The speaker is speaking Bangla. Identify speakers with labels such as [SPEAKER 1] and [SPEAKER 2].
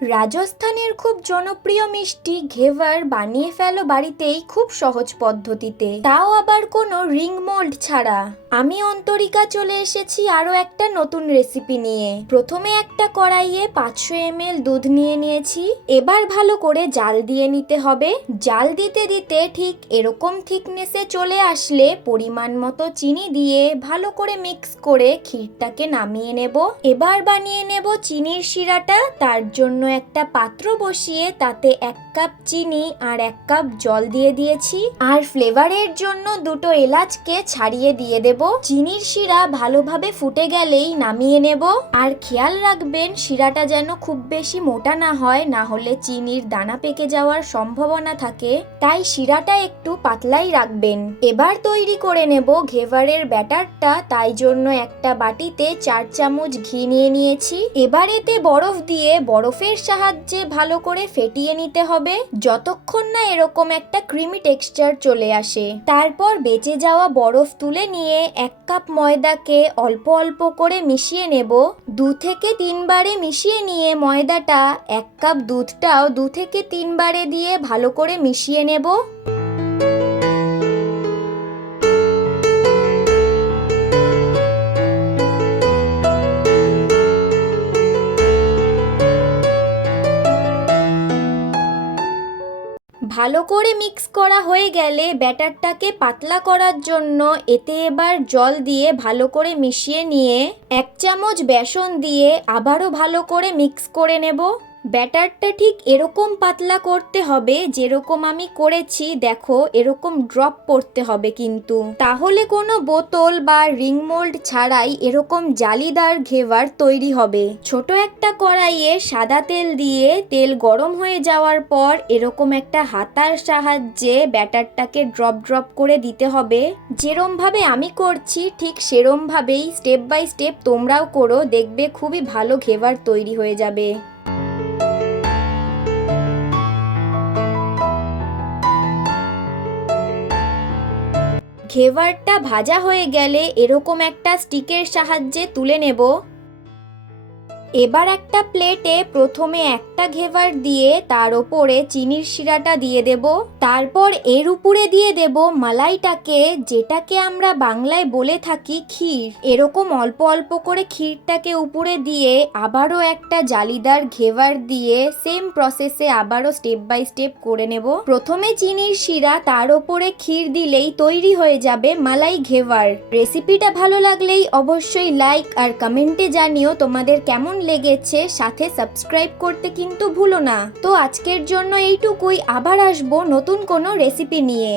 [SPEAKER 1] রাজস্থানের খুব জনপ্রিয় মিষ্টি ঘেভার বানিয়ে ফেলো বাড়িতেই খুব সহজ পদ্ধতিতে। তাও আবার কোনো রিং মোল্ড ছাড়া। আমি অন্তরিকা চলে এসেছি আরও একটা নতুন রেসিপি নিয়ে। প্রথমে একটা কড়াইয়ে পাঁচশো এমএল দুধ নিয়ে নিয়েছি। এবার ভালো করে জাল দিয়ে নিতে হবে। জাল দিতে দিতে ঠিক এরকম থিকনেসে চলে আসলে পরিমাণ মতো চিনি দিয়ে ভালো করে মিক্স করে ক্ষীরটাকে নামিয়ে নেব। এবার বানিয়ে নেব চিনির শিরাটা, তার জন্য একটা পাত্র বসিয়ে তাতে এক কাপ চিনি আর এক কাপ জল দিয়ে দিয়েছি। আর ফ্লেভারের জন্য দুটো এলাচকে ছাড়িয়ে দিয়ে দেব। চিনির শিরা ভালোভাবে ফুটে গেলেই নামিয়ে নেব। আর খেয়াল রাখবেন, শিরাটা যেন খুব বেশি মোটা না হয়, না হলে চিনির দানা পেকে যাওয়ার সম্ভাবনা থাকে। তাই শিরাটা একটু পাতলাই রাখবেন। এবার তৈরি করে নেব ঘেভারের ব্যাটারটা। তাই জন্য একটা বাটিতে চার চামচ ঘি নিয়ে নিয়েছি। এবার এতে বরফ দিয়ে বরফের সাহায্যে ভালো করে ফেটিয়ে নিতে হবে। যতক্ষণ না এরকম একটা ক্রিমি টেক্সচার চলে আসে। তারপর বেঁচে যাওয়া বরফ তুলে নিয়ে এক কাপ ময়দাকে অল্প অল্প করে মিশিয়ে নেব। দু থেকে তিনবারে মিশিয়ে নিয়ে ময়দাটা এক কাপ দুধটাও দু থেকে তিনবারে দিয়ে ভালো করে মিশিয়ে নেব। ভালো করে মিক্স করা হয়ে গেলে ব্যাটারটাকে পাতলা করার জন্য এতে এবার জল দিয়ে ভালো করে মিশিয়ে নিয়ে এক চামচ বেসন দিয়ে আবারও ভালো করে মিক্স করে নেব। ব্যাটারটা ঠিক এরকম পাতলা করতে হবে যেরকম আমি করেছি, দেখো, এরকম ড্রপ পড়তে হবে কিন্তু। তাহলে কোনো বোতল বা রিং মোল্ড ছাড়াই এরকম জালিদার ঘেভার তৈরি হবে। ছোট একটা কড়াইয়ে সাদা তেল দিয়ে তেল গরম হয়ে যাওয়ার পর এরকম একটা হাতার সাহায্যে ব্যাটারটাকে ড্রপ ড্রপ করে দিতে হবে। যেরম ভাবে আমি করছি, ঠিক সেরম ভাবেই স্টেপ বাই স্টেপ তোমরাও করো, দেখবে খুবই ভালো ঘেভার তৈরি হয়ে যাবে। ঘেভারটা ভাজা হয়ে গেলে এরকম একটা স্টিকের সাহায্যে তুলে নেব। এবার একটা প্লেটে প্রথমে একটা ঘেভার দিয়ে তার ওপরে চিনির শিরাটা দিয়ে দেব। তারপর এর উপরে দিয়ে দেব মালাইটাকে, যেটাকে আমরা বাংলায় বলে থাকি ক্ষীর। এরকম অল্প অল্প করে ক্ষীরটাকে উপরে দিয়ে আবারও একটা জালিদার ঘেভার দিয়ে সেম প্রসেসে আবারও স্টেপ বাই স্টেপ করে নেব। প্রথমে চিনির শিরা তার ওপরে ক্ষীর দিলেই তৈরি হয়ে যাবে মালাই ঘেভার। রেসিপিটা ভালো লাগলেই অবশ্যই লাইক আর কমেন্টে জানিও তোমাদের কেমন লেগেছে, সাথে সাবস্ক্রাইব করতে কিন্তু ভুলো না। তো আজকের জন্য এইটুকুই, আবার আসব নতুন কোনো রেসিপি নিয়ে।